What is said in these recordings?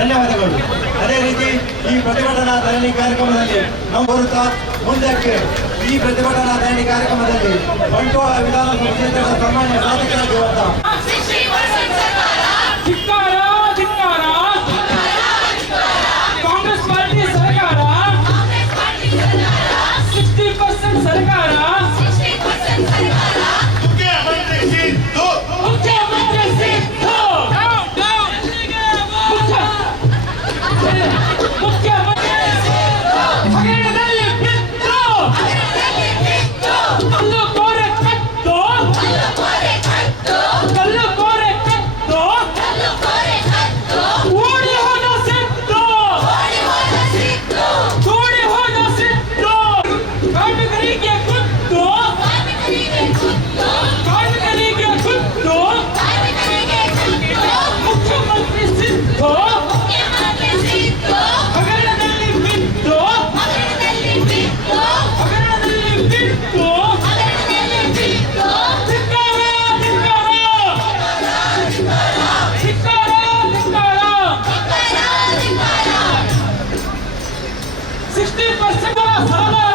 ಧನ್ಯವಾದಗಳು. ಅದೇ ರೀತಿ ಈ ಪ್ರತಿಭಟನಾ ಧರಣಿ ಕಾರ್ಯಕ್ರಮದಲ್ಲಿ ನಾವು ಬರುತ್ತಾ ಮುಂದಕ್ಕೆ ಈ ಪ್ರತಿಭಟನಾ ಧರಣಿ ಕಾರ್ಯಕ್ರಮದಲ್ಲಿ ಬಂಟ್ವಾಳ ವಿಧಾನಸಭಾ ಕ್ಷೇತ್ರದ ಸಾಮಾನ್ಯ ಶಾಸಕರಾಗಿರುವಂತಹ ಕಾಂಗ್ರೆಸ್ ಪಾರ್ಟಿ ಸರ್ಕಾರ. ಸಿಕ್ಸ್ಟಿ ಪರ್ಸೆಂಟ್ ಸರ್ಕಾರ. ಕಾರ್ಮಿಕರಿಗೆ ಗುದ್ದು ಕಾರ್ಮಿಕರಿಗೆ ಗುದ್ದು ಮುಖ್ಯಮಂತ್ರಿ ಸಿದ್ದು ಹಗರಣದಲ್ಲಿ ಬಿದ್ದು ಹಗರಣದಲ್ಲಿ ಬಿದ್ದು ಧಿಕ್ಕಾರ ಧಿಕ್ಕಾರ ಧಿಕ್ಕಾರ ಧಿಕ್ಕಾರ ಸಿಕ್ಸ್ಟಿ ಪರ್ಸೆಂಟ್ ಸರ್ಕಾರ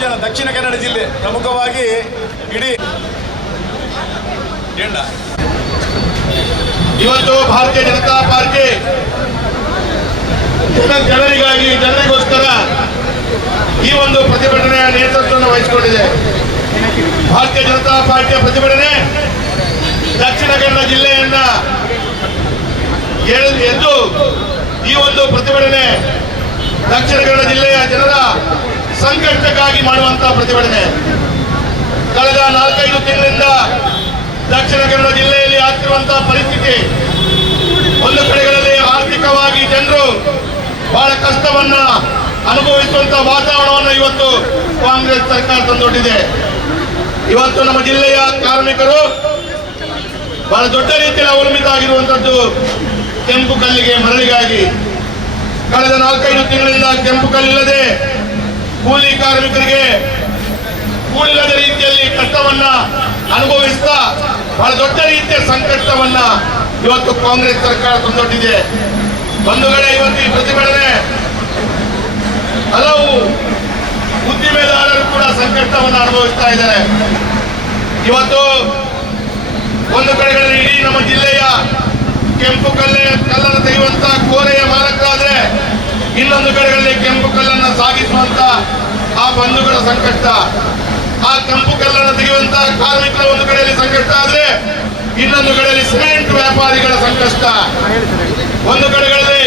ಜನ ದಕ್ಷಿಣ ಕನ್ನಡ ಜಿಲ್ಲೆ ಪ್ರಮುಖವಾಗಿ ಇಡೀ. ಇವತ್ತು ಭಾರತೀಯ ಜನತಾ ಪಾರ್ಟಿ ಜನ- ಜನರಿಗಾಗಿ ಜನರಿಗೋಸ್ಕರ ಈ ಒಂದು ಪ್ರತಿಭಟನೆಯ ನೇತೃತ್ವವನ್ನು ವಹಿಸಿಕೊಂಡಿದೆ ಭಾರತೀಯ ಜನತಾ ಪಾರ್ಟಿಯ ಪ್ರತಿಭಟನೆ ದಕ್ಷಿಣ ಕನ್ನಡ ಜಿಲ್ಲೆಯನ್ನ ಎದ್ದು ಈ ಒಂದು ಪ್ರತಿಭಟನೆ ದಕ್ಷಿಣ ಕನ್ನಡ ಜಿಲ್ಲೆಯ ಜನರ ಸಂಕಷ್ಟಕ್ಕಾಗಿ ಮಾಡುವಂತಹ ಪ್ರತಿಭಟನೆ. ಕಳೆದ ನಾಲ್ಕೈದು ತಿಂಗಳಿಂದ ದಕ್ಷಿಣ ಕನ್ನಡ ಜಿಲ್ಲೆಯಲ್ಲಿ ಆಗ್ತಿರುವಂತಹ ಪರಿಸ್ಥಿತಿ. ಒಂದು ಕಡೆಗಳಲ್ಲಿ ಆರ್ಥಿಕವಾಗಿ ಜನರು ಬಹಳ ಕಷ್ಟವನ್ನ ಅನುಭವಿಸುವಂತಹ ವಾತಾವರಣವನ್ನು ಇವತ್ತು ಕಾಂಗ್ರೆಸ್ ಸರ್ಕಾರ ತಂದೊಡ್ಡಿದೆ. ಇವತ್ತು ನಮ್ಮ ಜಿಲ್ಲೆಯ ಕಾರ್ಮಿಕರು ಬಹಳ ದೊಡ್ಡ ರೀತಿಯಲ್ಲಿ ಅವಲಂಬಿತ ಆಗಿರುವಂತದ್ದು ಕೆಂಪು ಕಲ್ಲಿಗೆ ಮರಳಿಗಾಗಿ. ಕಳೆದ ನಾಲ್ಕೈದು ತಿಂಗಳಿಂದ ಕೆಂಪು ಕಲ್ಲಿಲ್ಲದೆ ಕೂಲಿ ಕಾರ್ಮಿಕರಿಗೆ ಕೂಲಿಲ್ಲದ ರೀತಿಯಲ್ಲಿ ಕಷ್ಟವನ್ನ ಅನುಭವಿಸ್ತಾ ಬಹಳ ದೊಡ್ಡ ರೀತಿಯ ಸಂಕಷ್ಟವನ್ನ ಇವತ್ತು ಕಾಂಗ್ರೆಸ್ ಸರ್ಕಾರ ತಂದೊಡ್ಡಿದೆ. ಬಂಧುಗಳೇ, ಇವತ್ತು ಈ ಪ್ರತಿಭಟನೆ ಹಲವು ಉದ್ದಿಮೆದಾರರು ಕೂಡ ಸಂಕಷ್ಟವನ್ನು ಅನುಭವಿಸ್ತಾ ಇದ್ದಾರೆ. ಇವತ್ತು ಒಂದು ಕಡೆಗಳಲ್ಲಿ ಇಡೀ ನಮ್ಮ ಜಿಲ್ಲೆಯ ಕೆಂಪು ಕಲ್ಲೆ ಕಲ್ಲನ್ನು ತೆಗೆಯುವಂತ ಕೋರೆಯ ಮಾಲಕರಾದ್ರೆ ಇನ್ನೊಂದು ಕಡೆಗಳಲ್ಲಿ ಕೆಂಪು ಕಲ್ಲನ್ನು ಸಾಗಿಸುವಂತ ಆ ಬಂಧುಗಳ ಸಂಕಷ್ಟ. ಆ ಕೆಂಪು ಕಲ್ಲನ್ನು ತೆಗೆಯುವಂತ ಕಾರ್ಮಿಕರ ಒಂದು ಕಡೆಯಲ್ಲಿ ಸಂಕಷ್ಟ ಆದ್ರೆ ಇನ್ನೊಂದು ಕಡೆಯಲ್ಲಿ ಸಿಮೆಂಟ್ ವ್ಯಾಪಾರಿಗಳ ಸಂಕಷ್ಟ. ಒಂದು ಕಡೆಗಳಲ್ಲಿ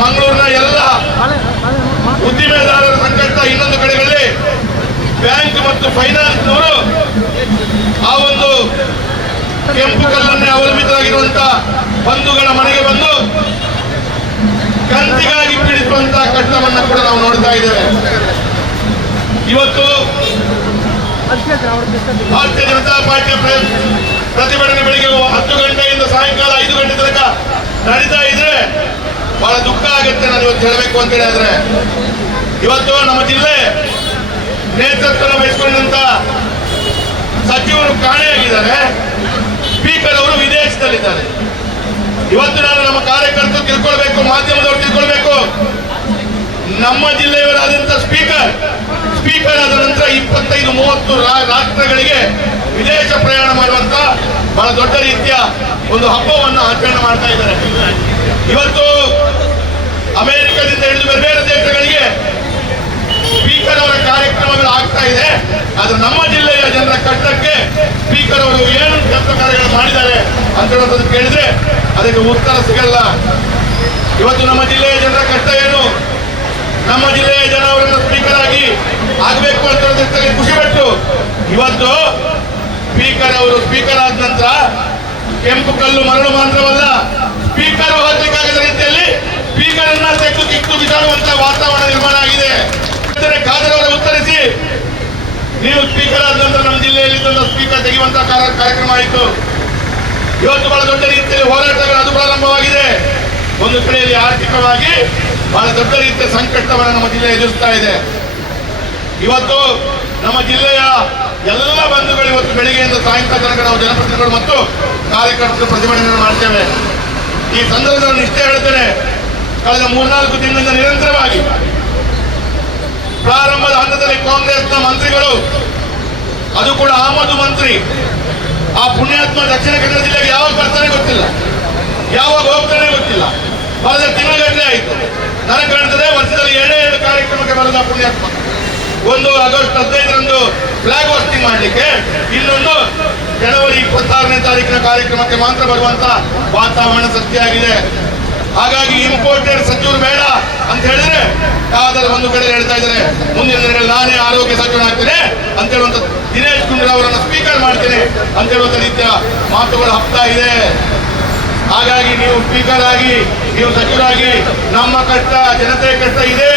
ಮಂಗಳೂರಿನ ಎಲ್ಲ ಉದ್ದಿಮೆದಾರರ ಸಂಕಷ್ಟ ಇನ್ನೊಂದು ಕಡೆಗಳಲ್ಲಿ ಬ್ಯಾಂಕ್ ಮತ್ತು ಫೈನಾನ್ಸ್ನವರು ಆ ಒಂದು ಕೆಂಪು ಕಲ್ಲನ್ನೇ ಅವಲಂಬಿತರಾಗಿರುವಂತ ಬಂಧುಗಳ ಮನೆಗೆ ಬಂದು ಕಂತಿಗಾಗಿ ಪೀಡಿಸುವಂತ ಕಷ್ಟವನ್ನ ಕೂಡ ನಾವು ನೋಡ್ತಾ ಇದ್ದೇವೆ. ಇವತ್ತು ಭಾರತೀಯ ಜನತಾ ಪಾರ್ಟಿಯ ಪ್ರ- ಪ್ರತಿಭಟನೆ ಬೆಳಿಗ್ಗೆ ಹತ್ತು ಗಂಟೆಯಿಂದ ಸಾಯಂಕಾಲ ಐದು ಗಂಟೆ ತನಕ ನಡೀತಾ ಇದ್ರೆ ಬಹಳ ದುಃಖ ಆಗುತ್ತೆ ನಾನು ಇವತ್ತು ಹೇಳಬೇಕು ಅಂತ ಹೇಳಿದ್ರೆ ಇವತ್ತು ನಮ್ಮ ಜಿಲ್ಲೆ ನೇತೃತ್ವ ವಹಿಸಿಕೊಂಡಂತ ಸಚಿವರು ಕಾಣೆಯಾಗಿದ್ದಾರೆ. ಸ್ಪೀಕರ್ ಅವರು ವಿದೇಶದಲ್ಲಿದ್ದಾರೆ. ಇವತ್ತು ನಾನು ನಮ್ಮ ಕಾರ್ಯಕರ್ತರು ತಿಳ್ಕೊಳ್ಬೇಕು, ಮಾಧ್ಯಮದವರು ತಿಳ್ಕೊಳ್ಬೇಕು. ನಮ್ಮ ಜಿಲ್ಲೆಯವರಾದಂತಹ ಸ್ಪೀಕರ್ ಸ್ಪೀಕರ್ ಆದ ನಂತರ ಇಪ್ಪತ್ತೈದು, ಮೂವತ್ತು ರಾಷ್ಟ್ರಗಳಿಗೆ ವಿದೇಶ ಪ್ರಯಾಣ ಮಾಡುವಂತ ಬಹಳ ದೊಡ್ಡ ರೀತಿಯ ಒಂದು ಹಬ್ಬವನ್ನು ಆಚರಣೆ ಮಾಡ್ತಾ ಇದ್ದಾರೆ. ಇವತ್ತು ಅಮೆರಿಕದಿಂದ ಹಿಡಿದು ಬೇರೆ ಬೇರೆ ದೇಶಗಳಿಗೆ ಸ್ಪೀಕರ್ ಅವರ ಕಾರ್ಯಕ್ರಮಗಳು ಆಗ್ತಾ ಇದೆ. ಆದ್ರೆ ನಮ್ಮ ಜಿಲ್ಲೆಯ ಜನರ ಕಷ್ಟಕ್ಕೆ ಸ್ಪೀಕರ್ ಅವರು ಏನು ಕೆಲಸ ಕಾರ್ಯಗಳು ಮಾಡಿದ್ದಾರೆ ಅಂತ ಕೇಳಿದ್ರೆ ಅದಕ್ಕೆ ಉತ್ತರ ಸಿಗಲ್ಲ. ಇವತ್ತು ನಮ್ಮ ಜಿಲ್ಲೆಯ ಜನರ ಕಷ್ಟ ಏನು? ನಮ್ಮ ಜಿಲ್ಲೆಯ ಜನ ಅವರನ್ನು ಸ್ಪೀಕರ್ ಆಗಿ ಆಗಬೇಕು ಅಂತ ಖುಷಿ ಪಟ್ಟು ಇವತ್ತು ಸ್ಪೀಕರ್ ಅವರು ಸ್ಪೀಕರ್ ಆದ ನಂತರ ಕೆಂಪು ಕಲ್ಲು ಮರಳು ಮಾತ್ರವಲ್ಲ ಸ್ಪೀಕರ್ ಹೋಗ್ಲಿಕ್ಕಾಗದ ರೀತಿಯಲ್ಲಿ ಸ್ಪೀಕರ್ ಅನ್ನ ತೆಗೆದು ಕಿತ್ತು ಬಿಸಾಡುವಂತ ವಾತಾವರಣ ನಿರ್ಮಾಣ ಆಗಿದೆ ಅಂದರೆ ಖಾದರ್ ಅವರ ಉತ್ತರಿಸಿ ಆದ ನಮ್ಮ ಜಿಲ್ಲೆಯಲ್ಲಿ ಇದೊಂದು ಸ್ಪೀಕರ್ ತೆಗೆಯುವಂತಹ ಕಾರ್ಯ- ಕಾರ್ಯಕ್ರಮ ಆಯಿತು. ಇವತ್ತು ಬಹಳ ದೊಡ್ಡ ರೀತಿಯಲ್ಲಿ ಹೋರಾಟಗಳು ಅದು ಪ್ರಾರಂಭವಾಗಿದೆ. ಒಂದು ಕಡೆಯಲ್ಲಿ ಆರ್ಥಿಕವಾಗಿ ಬಹಳ ದೊಡ್ಡ ರೀತಿಯ ಸಂಕಷ್ಟವನ್ನು ನಮ್ಮ ಜಿಲ್ಲೆ ಎದುರಿಸ್ತಾ ಇದೆ. ಇವತ್ತು ನಮ್ಮ ಜಿಲ್ಲೆಯ ಎಲ್ಲ ಬಂಧುಗಳು ಇವತ್ತು ಬೆಳಿಗ್ಗೆಯಿಂದ ಸಾಯಂಕಾಲ ತನಕ ನಾವು ಜನಪ್ರತಿನಿಧಿಗಳು ಮತ್ತು ಕಾರ್ಯಕರ್ತರು ಪ್ರತಿಭಟನೆ ಮಾಡ್ತೇವೆ. ಈ ಸಂದರ್ಭದಲ್ಲಿ ಇಷ್ಟೇ ಹೇಳ್ತೇನೆ, ಕಳೆದ ಮೂರ್ನಾಲ್ಕು ತಿಂಗಳಿಂದ ನಿರಂತರವಾಗಿ ಪ್ರಾರಂಭದ ಹಂತದಲ್ಲಿ ಕಾಂಗ್ರೆಸ್ನ ಮಂತ್ರಿಗಳು ಅದು ಕೂಡ ಆಮದು ಮಂತ್ರಿ. ಆ ಪುಣ್ಯಾತ್ಮ ದಕ್ಷಿಣ ಕನ್ನಡ ಜಿಲ್ಲೆಗೆ ಯಾವಾಗ ಬರ್ತಾನೆ ಗೊತ್ತಿಲ್ಲ. ಯಾವಾಗ ಹೋಗ್ತಾನೆ ಗೊತ್ತಿಲ್ಲ. ಬರದ ತಿಂಗಳಗಟ್ಟಲೆ ಆಯಿತು. ನನಗೆ ಕಾಣ್ತದೆ ವರ್ಷದಲ್ಲಿ ಎರಡೇ ಎರಡು ಕಾರ್ಯಕ್ರಮಕ್ಕೆ ಬರದ ಪುಣ್ಯಾತ್ಮ. ಒಂದು ಆಗಸ್ಟ್ ಹದಿನೈದರಂದು ಫ್ಲಾಗ್ ಹೋಸ್ಟಿಂಗ್ ಮಾಡಲಿಕ್ಕೆ ಇನ್ನೊಂದು ಜನವರಿ ಇಪ್ಪತ್ತಾರನೇ ತಾರೀಕಿನ ಕಾರ್ಯಕ್ರಮಕ್ಕೆ ಮಾತ್ರ ಬರುವಂತ ವಾತಾವರಣ ಸೃಷ್ಟಿಯಾಗಿದೆ. ಹಾಗಾಗಿ ಇಂಪೋರ್ಟೆಡ್ ಸಚಿವರು ಬೇಡ ಅಂತ ಹೇಳಿದ್ರೆ ಯಾವ್ದಾದ್ರು ಒಂದು ಕಡೆ ಹೇಳ್ತಾ ಇದ್ದಾರೆ, ಮುಂದಿನ ದಿನಗಳಲ್ಲಿ ನಾನೇ ಆರೋಗ್ಯ ಸಚಿವನಾಗ್ತೇನೆ ಅಂತ ಹೇಳುವಂತ ದಿನೇಶ್ ಗುಂಡೂರಾವ್ ಅವರನ್ನು ಸ್ಪೀಕರ್ ಮಾಡ್ತೇನೆ ಅಂತ ಹೇಳುವಂತ ರೀತಿಯ ಮಾತುಗಳು ಹಬ್ತಾ ಇದೆ. ಹಾಗಾಗಿ ನೀವು ಸ್ಪೀಕರ್ ಆಗಿ, ನೀವು ಸಚಿವರಾಗಿ, ನಮ್ಮ ಕಷ್ಟ, ಜನತೆ ಕಷ್ಟ ಇದೆ.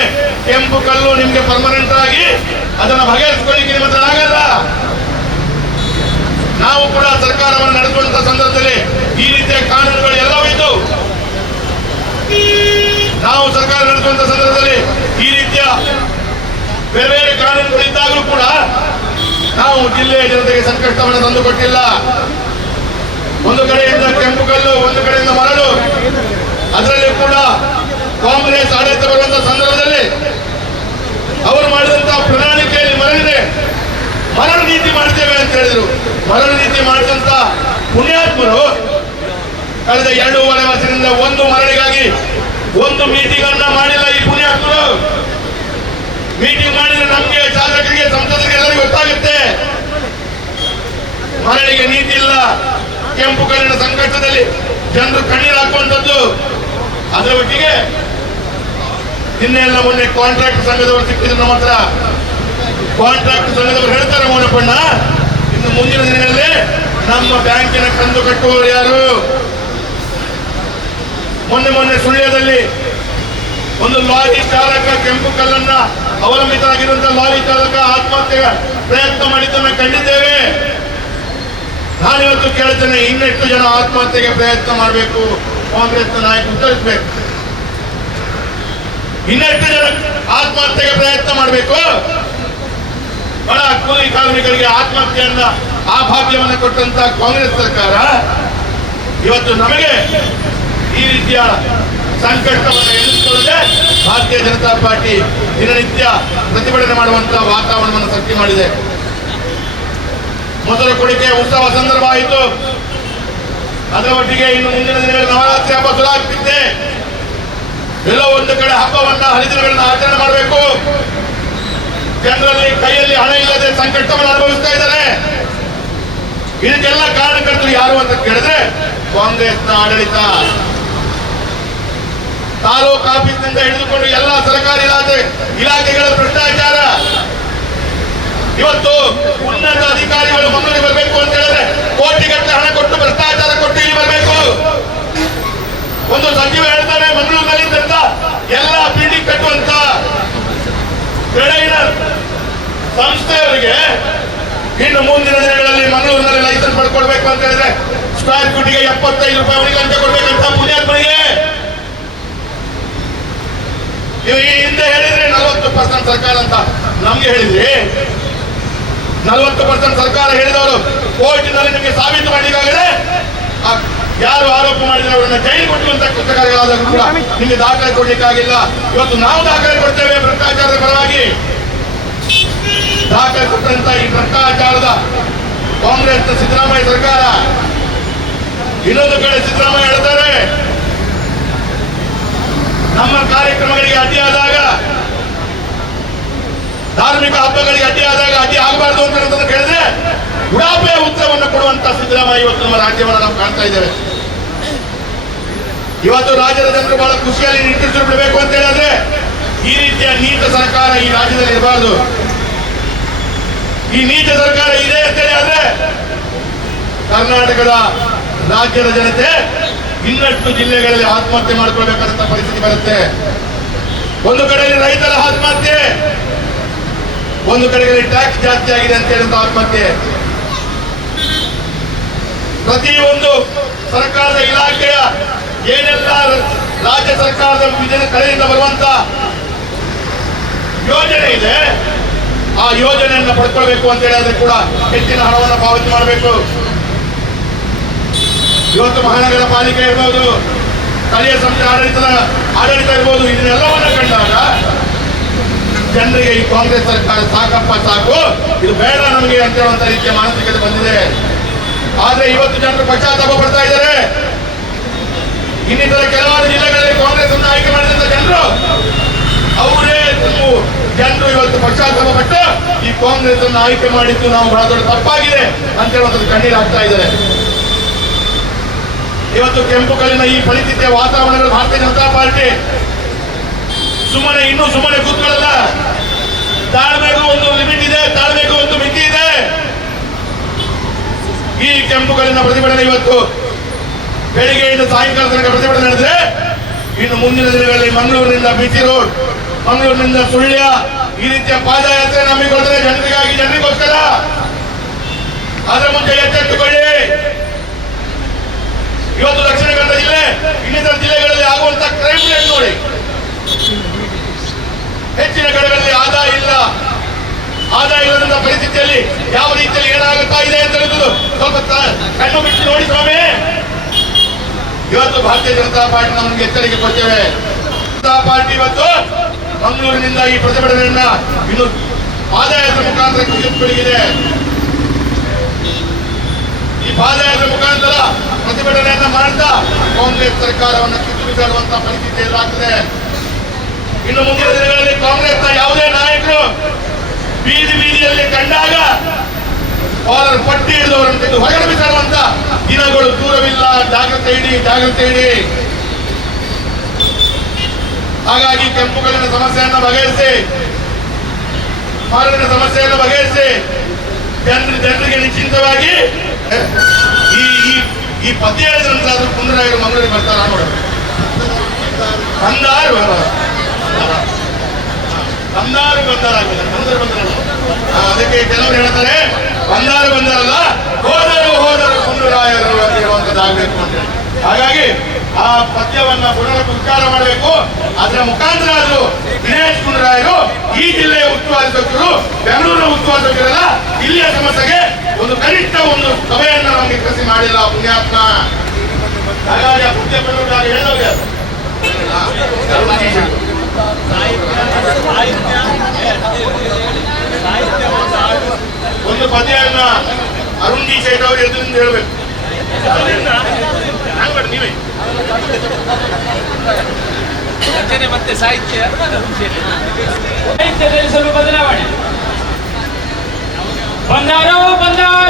ಕೆಂಪು ಕಲ್ಲು ನಿಮ್ಗೆ ಪರ್ಮನೆಂಟ್ ಆಗಿ ಅದನ್ನ ಬಗೆಹರಿಸ್ಕೊಳ್ಳಿಕ್ಕೆ ನಿಮ್ಮ ಹತ್ರ ಆಗಲ್ಲ. ನಾವು ಕೂಡ ಸರ್ಕಾರವನ್ನು ನಡೆಸುವಂತ ಸಂದರ್ಭದಲ್ಲಿ ಈ ರೀತಿಯ ಕಾನೂನುಗಳು ನಾವು ಸರ್ಕಾರ ನಡೆಸುವಂತ ಸಂದರ್ಭದಲ್ಲಿ ಈ ರೀತಿಯ ಬೇರೆ ಬೇರೆ ಕಾರಣಗಳಿದ್ದಾಗಲೂ ಕೂಡ ನಾವು ಜಿಲ್ಲೆಯ ಜನತೆಗೆ ಸಂಕಷ್ಟವನ್ನು ತಂದುಕೊಟ್ಟಿಲ್ಲ. ಒಂದು ಕಡೆಯಿಂದ ಕೆಂಪು ಕಲ್ಲು, ಒಂದು ಕಡೆಯಿಂದ ಮರಳು. ಅದರಲ್ಲಿ ಕೂಡ ಕಾಂಗ್ರೆಸ್ ಆಡಳಿತ ಬರುವಂತ ಸಂದರ್ಭದಲ್ಲಿ ಅವರು ಮಾಡಿದಂತಹ ಪ್ರಣಾಳಿಕೆಯಲ್ಲಿ ಮರಳಿದೆ. ಮರಳು ನೀತಿ ಮಾಡ್ತೇವೆ ಅಂತ ಹೇಳಿದ್ರು. ಮರಳು ನೀತಿ ಮಾಡಿದಂತ ಪುಣ್ಯಾತ್ಮರು ಕಳೆದ ಎರಡೂವರೆ ವರ್ಷದಿಂದ ಒಂದು ಮರಳಿಗಾಗಿ ಒಂದು ಮೀಟಿಂಗ್ ಅನ್ನ ಮಾಡಿಲ್ಲ ಈ ಪುಣ್ಯಾತ್ಮರು. ಮೀಟಿಂಗ್ ಮಾಡಿದ್ರೆ ನಮ್ಗೆ ಚಾಲಕರಿಗೆ ಸಂಸದರಿಗೆ ಎಲ್ಲರಿಗೂ ಗೊತ್ತಾಗುತ್ತೆ. ಮರಳಿಗೆ ನೀತಿ ಇಲ್ಲ ಕೆಂಪು ಕಲ್ಲಿನ ಸಂಕಷ್ಟದಲ್ಲಿ ಜನರು ಕಣ್ಣೀರು ಹಾಕುವಂಥದ್ದು. ಅದರ ಒಟ್ಟಿಗೆ ನಿನ್ನೆಲ್ಲ ಮೊನ್ನೆ ಕಾಂಟ್ರಾಕ್ಟ್ ಸಂಘದವರು ಸಿಕ್ಕಿದ್ರು ನಮ್ಮ ಹತ್ರ. ಕಾಂಟ್ರಾಕ್ಟ್ ಸಂಘದವರು ಹೇಳ್ತಾರೆ, ಮೋನಪ್ಪಣ್ಣ. ಇನ್ನು ಮುಂದಿನ ದಿನಗಳಲ್ಲಿ ನಮ್ಮ ಬ್ಯಾಂಕಿನ ಕಂದು ಕಟ್ಟುವವರು ಯಾರು? ಮೊನ್ನೆ ಮೊನ್ನೆ ಸುಳ್ಯದಲ್ಲಿ ಚಾಲಕ ಕೆಂಪು ಕಲ್ಲನ್ನ ಅವಲಂಬಿತರಾಗಿರುವಂತಹ ಲಾರಿ ಚಾಲಕ ಆತ್ಮಹತ್ಯೆ ಪ್ರಯತ್ನ ಮಾಡಿದ್ದನ್ನು ಕಂಡಿದ್ದೇವೆ. ನಾನಿವತ್ತು ಕೇಳ್ತೇನೆ, ಇನ್ನೆಷ್ಟು ಜನ ಆತ್ಮಹತ್ಯೆಗೆ ಪ್ರಯತ್ನ ಮಾಡಬೇಕು? ಕಾಂಗ್ರೆಸ್ನ ನಾಯಕ ಉತ್ತರಿಸಬೇಕು. ಇನ್ನೆಷ್ಟು ಜನ ಆತ್ಮಹತ್ಯೆಗೆ ಪ್ರಯತ್ನ ಮಾಡಬೇಕು? ಬಡ ಕೂಲಿ ಕಾರ್ಮಿಕರಿಗೆ ಆತ್ಮಹತ್ಯೆಯನ್ನ, ಆ ಭಾಗ್ಯವನ್ನು ಕೊಟ್ಟಂತ ಕಾಂಗ್ರೆಸ್ ಸರ್ಕಾರ, ಇವತ್ತು ನಮಗೆ ಈ ರೀತಿಯ ಸಂಕಷ್ಟವನ್ನು ಎದುರಿಸಿಕೊಳ್ಳದೆ ಭಾರತೀಯ ಜನತಾ ಪಾರ್ಟಿ ದಿನನಿತ್ಯ ಪ್ರತಿಭಟನೆ ಮಾಡುವಂತಹ ವಾತಾವರಣವನ್ನು ಸೃಷ್ಟಿ ಮಾಡಿದೆ. ಮೊದಲ ಕೊಡುಗೆ ಉತ್ಸವ ಸಂದರ್ಭ ಆಯಿತು. ಅದರ ಒಟ್ಟಿಗೆ ಇನ್ನು ಮುಂದಿನ ದಿನಗಳಲ್ಲಿ ನವರಾತ್ರಿ ಹಬ್ಬ ಶುರುವಾಗ್ತಿದ್ದೆ ಎಲ್ಲೋ ಒಂದು ಕಡೆ ಹಬ್ಬವನ್ನ ಹರಿದಿನಗಳನ್ನ ಆಚರಣೆ ಮಾಡಬೇಕು. ಜನರಲ್ಲಿ ಕೈಯಲ್ಲಿ ಹಣ ಇಲ್ಲದೆ ಸಂಕಷ್ಟವನ್ನು ಅನುಭವಿಸ್ತಾ ಇದ್ದಾರೆ. ಇದಕ್ಕೆಲ್ಲ ಕಾರಣಕರ್ತರು ಯಾರು ಅಂತ ಕೇಳಿದ್ರೆ ಕಾಂಗ್ರೆಸ್ನ ಆಡಳಿತ. ತಾಲೂಕು ಆಫೀಸ್ನಿಂದ ಹಿಡಿದುಕೊಂಡು ಎಲ್ಲ ಸರ್ಕಾರಿ ಇಲಾಖೆ ಇಲಾಖೆಗಳ ಭ್ರಷ್ಟಾಚಾರ. ಇವತ್ತು ಉನ್ನತ ಅಧಿಕಾರಿಗಳು ಮಂಗಳೂರಿಗೆ ಬರಬೇಕು ಅಂತ ಹೇಳಿದ್ರೆ ಕೋಟಿಗಟ್ಟಲೆ ಹಣ ಕೊಟ್ಟು ಭ್ರಷ್ಟಾಚಾರ ಕೊಟ್ಟು ಇಲ್ಲಿ ಬರಬೇಕು. ಒಂದು ಸಚಿವ ಹೇಳ್ತಾರೆ ಮಂಗಳೂರಿನಲ್ಲಿ ಎಲ್ಲ ಬಿಲ್ಡಿಂಗ್ ಕಟ್ಟುವಂತ ಕ್ರೆಡೈನರ್ ಸಂಸ್ಥೆಯವರಿಗೆ ಇನ್ನು ಮುಂದಿನ ದಿನಗಳಲ್ಲಿ ಮಂಗಳೂರಿನಲ್ಲಿ ಲೈಸೆನ್ಸ್ ಪಡ್ಕೊಳ್ಬೇಕು ಅಂತ ಹೇಳಿದ್ರೆ ಸ್ಕ್ವೇರ್ ಫೀಟ್ಗೆ ಎಪ್ಪತ್ತೈದು ರೂಪಾಯಿ ಅಂತ ಕೊಡ್ಬೇಕಂತ ಪುಣ್ಯಾತ್ಮನಿಗೆ ನೀವು ಈ ಹಿಂದೆ ಹೇಳಿದ್ರೆ ನಲವತ್ತು ಪರ್ಸೆಂಟ್ ಸರ್ಕಾರ ಅಂತ ನಮ್ಗೆ ಹೇಳಿದ್ರಿ. ನಲವತ್ತು ಪರ್ಸೆಂಟ್ ಸರ್ಕಾರ ಹೇಳಿದವರು ಕೋರ್ಟಿನಲ್ಲಿ ನಿಮಗೆ ಸಾಬೀತು ಆ, ಯಾರು ಆರೋಪ ಮಾಡಿದ್ರೆ ಅವರನ್ನ ಜೈಲು ಕೊಟ್ಟುವಂತ ಕೃತಕಾರಿಗಳಾದರೂ ಕೂಡ ನಿಮಗೆ ದಾಖಲೆ ಕೊಡ್ಲಿಕ್ಕಾಗಿಲ್ಲ. ಇವತ್ತು ನಾವು ದಾಖಲೆ ಕೊಡ್ತೇವೆ ಭ್ರಷ್ಟಾಚಾರದ ಪರವಾಗಿ. ದಾಖಲೆ ಕೊಟ್ಟಂತ ಈ ಭ್ರಷ್ಟಾಚಾರದ ಕಾಂಗ್ರೆಸ್ ಸಿದ್ದರಾಮಯ್ಯ ಸರ್ಕಾರ. ಇನ್ನೊಂದು ಕಡೆ ಸಿದ್ದರಾಮಯ್ಯ ಹೇಳ್ತಾರೆ ನಮ್ಮ ಕಾರ್ಯಕ್ರಮಗಳಿಗೆ ಅಡ್ಡಿಯಾದಾಗ ಧಾರ್ಮಿಕ ಹಬ್ಬಗಳಿಗೆ ಅಡ್ಡಿಯಾದಾಗ ಅಡ್ಡಿ ಆಗಬಾರದು ಅಂತ ಕೇಳಿದ್ರೆ ಉಡಾಪೆಯ ಉತ್ತರವನ್ನು ಕೊಡುವಂತ ಸಿದ್ದರಾಮಯ್ಯ ಇವತ್ತು ನಮ್ಮ ರಾಜ್ಯವನ್ನು ನಾವು ಕಾಣ್ತಾ ಇದ್ದೇವೆ. ಇವತ್ತು ರಾಜ್ಯದ ಜನರು ಬಹಳ ಖುಷಿಯಲ್ಲಿ ನಿಂತಿಸಿ ಬಿಡಬೇಕು ಅಂತ ಹೇಳಿದ್ರೆ ಈ ರೀತಿಯ ನೀಚ ಸರ್ಕಾರ ಈ ರಾಜ್ಯದಲ್ಲಿ ಇರಬಾರ್ದು. ಈ ನೀಚ ಸರ್ಕಾರ ಇದೆ ಅಂತೇಳಿ ಆದ್ರೆ ಕರ್ನಾಟಕದ ರಾಜ್ಯದ ಜನತೆ ಇನ್ನಷ್ಟು ಜಿಲ್ಲೆಗಳಲ್ಲಿ ಆತ್ಮಹತ್ಯೆ ಮಾಡಿಕೊಳ್ಬೇಕಾದಂತ ಪರಿಸ್ಥಿತಿ ಬರುತ್ತೆ. ಒಂದು ಕಡೆಯಲ್ಲಿ ರೈತರ ಆತ್ಮಹತ್ಯೆ, ಒಂದು ಕಡೆಯಲ್ಲಿ ಟ್ಯಾಕ್ಸ್ ಜಾಸ್ತಿ ಆಗಿದೆ ಅಂತ ಹೇಳಿದಂತ ಆತ್ಮಹತ್ಯೆ. ಪ್ರತಿಯೊಂದು ಸರ್ಕಾರದ ಇಲಾಖೆಯ ಏನೆಲ್ಲ ರಾಜ್ಯ ಸರ್ಕಾರದ ವಿಜಯ ಕಡೆಯಿಂದ ಬರುವಂತ ಯೋಜನೆ ಇದೆ, ಆ ಯೋಜನೆಯನ್ನು ಪಡ್ಕೊಳ್ಬೇಕು ಅಂತ ಹೇಳಿದ್ರೆ ಕೂಡ ಹೆಚ್ಚಿನ ಹಣವನ್ನು ಪಾವತಿ ಮಾಡಬೇಕು. ಇವತ್ತು ಮಹಾನಗರ ಪಾಲಿಕೆ ಇರ್ಬೋದು, ಸ್ಥಳೀಯ ಸಂಸ್ಥೆ ಆಡಳಿತದ, ಆಡಳಿತ ಇರ್ಬೋದು, ಇದನ್ನೆಲ್ಲವನ್ನ ಕಂಡಾಗ ಜನರಿಗೆ ಈ ಕಾಂಗ್ರೆಸ್ ಸರ್ಕಾರ ಸಾಕಪ್ಪ, ಸಾಕು. ಇದು ಬೇಡ ನಮಗೆ ಅಂತ ಹೇಳುವಂತ ರೀತಿಯ ಮಾನಸಿಕತೆ ಬಂದಿದೆ. ಆದ್ರೆ ಇವತ್ತು ಜನರು ಪಶ್ಚಾತ್ತಾಪ ಪಡ್ತಾ ಇದ್ದಾರೆ. ಇನ್ನಿತರ ಕೆಲವಾರು ಜಿಲ್ಲೆಗಳಲ್ಲಿ ಕಾಂಗ್ರೆಸ್ ಅನ್ನು ಆಯ್ಕೆ ಮಾಡಿದಂತ ಜನರು, ಅವರೇ ಜನರು ಇವತ್ತು ಪಶ್ಚಾತ್ತಾಪ ಪಟ್ಟು ಈ ಕಾಂಗ್ರೆಸ್ ಅನ್ನು ಆಯ್ಕೆ ಮಾಡಿದ್ದು ನಾವು ಬಹಳ ದೊಡ್ಡ ತಪ್ಪಾಗಿದೆ ಅಂತ ಹೇಳುವಂಥದ್ದು ಕಣ್ಣೀರು ಆಗ್ತಾ ಇದ್ದಾರೆ. ಇವತ್ತು ಕೆಂಪು ಕಲ್ಲಿನ ಈ ಪರಿಸ್ಥಿತಿಯ ವಾತಾವರಣದಲ್ಲಿ ಭಾರತೀಯ ಜನತಾ ಪಾರ್ಟಿ ಸುಮ್ಮನೆ ಇನ್ನೂ ಸುಮ್ಮನೆ ಕೂತ್ಕೊಳ್ಳಲ್ಲ. ತಾಳ್ಮೆಗೂ ಒಂದು ಲಿಮಿಟ್ ಇದೆ, ತಾಳ್ಮೆಗೂ ಒಂದು ಮಿತಿ ಇದೆ. ಈ ಕೆಂಪು ಕಲ್ಲಿನ ಪ್ರತಿಭಟನೆ ಇವತ್ತು ಬೆಳಿಗ್ಗೆಯಿಂದ ಸಾಯಂಕಾಲ ತನಕ ಪ್ರತಿಭಟನೆ ನಡೆದ್ರೆ ಇನ್ನು ಮುಂದಿನ ದಿನಗಳಲ್ಲಿ ಮಂಗಳೂರಿನಿಂದ ಬಿಸಿ ರೋಡ್, ಮಂಗಳೂರಿನಿಂದ ಸುಳ್ಯ, ಈ ರೀತಿಯ ಪಾದಯಾತ್ರೆ ನಂಬಿಕೊಳ್ತಾರೆ ಜನರಿಗಾಗಿ, ಜನರಿಗೋಸ್ಕರ. ಅದರ ಮುಂಚೆ ಎಚ್ಚೆತ್ತುಕೊಳ್ಳಿ. ಇವತ್ತು ದಕ್ಷಿಣ ಕನ್ನಡ ಜಿಲ್ಲೆ, ಇನ್ನಿತರ ಜಿಲ್ಲೆಗಳಲ್ಲಿ ಆಗುವಂತಹ ಕ್ರೈಮ್ ರೇಟ್ ನೋಡಿ. ಹೆಚ್ಚಿನ ಕಡೆಗಳಲ್ಲಿ ಆದಾಯ ಇಲ್ಲ. ಆದಾಯ ಇಲ್ಲದಂತಹ ಪರಿಸ್ಥಿತಿಯಲ್ಲಿ ಯಾವ ರೀತಿಯಲ್ಲಿ ಏನಾಗುತ್ತಾ ಇದೆ ಅಂತ ಹೇಳಿದ್ರು ಸ್ವಲ್ಪ ಕಣ್ಣು ಬಿಟ್ಟು ನೋಡಿ ಸ್ವಾಮಿ. ಇವತ್ತು ಭಾರತೀಯ ಜನತಾ ಪಾರ್ಟಿ ನಮಗೆ ಎಚ್ಚರಿಕೆ ಕೊಡ್ತೇವೆ. ಜನತಾ ಪಾರ್ಟಿ ಇವತ್ತು ಮಂಗಳೂರಿನಿಂದ ಈ ಪ್ರತಿಭಟನೆಯನ್ನ ಇನ್ನು ಆದಾಯದ ಮುಖಾಂತರ ಕಿತ್ತುಕೊಳ್ಳಿದೆ ಈ ಪಾದಯಾತ್ರೆ ಮುಖಾಂತರ ಪ್ರತಿಭಟನೆಯನ್ನ ಮಾಡ್ತಾ ಕಾಂಗ್ರೆಸ್ ಸರ್ಕಾರವನ್ನು ಕಿತ್ತು ಬಿಸಾಡುವಂತ ಪರಿಸ್ಥಿತಿ ಎದುರಾಗ್ತದೆ ಇನ್ನು ಮುಂದಿನ ದಿನಗಳಲ್ಲಿ ಕಾಂಗ್ರೆಸ್ನ ಯಾವುದೇ ನಾಯಕರು ಬೀದಿ ಬೀದಿಯಲ್ಲಿ ಕಂಡಾಗ ಅವರ ಪಟ್ಟಿ ಹಿಡಿದವರನ್ನು ತೆಗೆದು ಹೊರಗಡೆ ಬಿಸಾಡುವಂತ ದಿನಗಳು ದೂರವಿಲ್ಲ. ಜಾಗ್ರತೆ ಇಡಿ ಜಾಗ್ರತೆ ಇಡಿ. ಹಾಗಾಗಿ ಕೆಂಪು ಕಲ್ಲಿನ ಸಮಸ್ಯೆಯನ್ನು ಬಗೆಹರಿಸಿ ಮಾರಿನ ಸಮಸ್ಯೆಯನ್ನು ಬಗೆಹರಿಸಿ, ಜನರು ಜನರಿಗೆ ನಿಶ್ಚಿಂತವಾಗಿ ಈ ಈ ಈ ಪದ್ಯದ ನಂತರ ಕುಂದರಾಯರು ಮಂಗಳೂರಿಗೆ ಬರ್ತಾರ ನೋಡೋದು ಬಂದಾರು ಬಂದಾರು. ಬಂದಾರ ಬಂದರು ಬಂದಾರ ಅದಕ್ಕೆ ಕೆಲವರು ಹೇಳ್ತಾರೆ, ಬಂದಾರು ಬಂದಾರಲ್ಲ, ಹೋದರು ಹೋದರು ಕುಂದರಾಯರು ಅಂತ ಹೇಳುವಂಥದ್ದಾಗಬೇಕು ಅಂತ. ಹಾಗಾಗಿ ಆ ಪದ್ಯವನ್ನ ಪುನರ್ ಉಚ್ಚಾರ ಮಾಡಬೇಕು. ಅದರ ಮುಖಾಂತರ ಅದು ದಿನೇಶ್ ಪುನರಾಯರು ಈ ಜಿಲ್ಲೆಯ ಉಸ್ತುವಾರಿ ಸಚಿವರು, ಬೆಂಗಳೂರಿನ ಉಸ್ತುವಾರಿ ಸಚಿವರಲ್ಲ ಇಲ್ಲಿಯ ಸಮಸ್ಯೆಗೆ ಒಂದು ಕನಿಷ್ಠ ಒಂದು ಸಭೆಯನ್ನ ನಮಗೆ ಕೃಷಿ ಮಾಡಿಲ್ಲ ಪುಣ್ಯಾತ್ಮ. ಹಾಗಾಗಿ ಆ ಪುಣ್ಯ ಪಡೆದಾಗ ಜೀಶನ್. ಒಂದು ಪದ್ಯನ್ನ ಅರುಣ್ ಜಿ ಶೇಟ್ ಅವರು ಎದುರಿಂದ ಹೇಳ್ಬೇಕು. ನೀವೇ. ರಚನೆ ಮತ್ತೆ ಸಾಹಿತ್ಯ ಸಾಹಿತ್ಯ ಸ್ವಲ್ಪ ಬದಲಾವಣೆ ಬಂದಾರೋ ಬಂದಾರೋ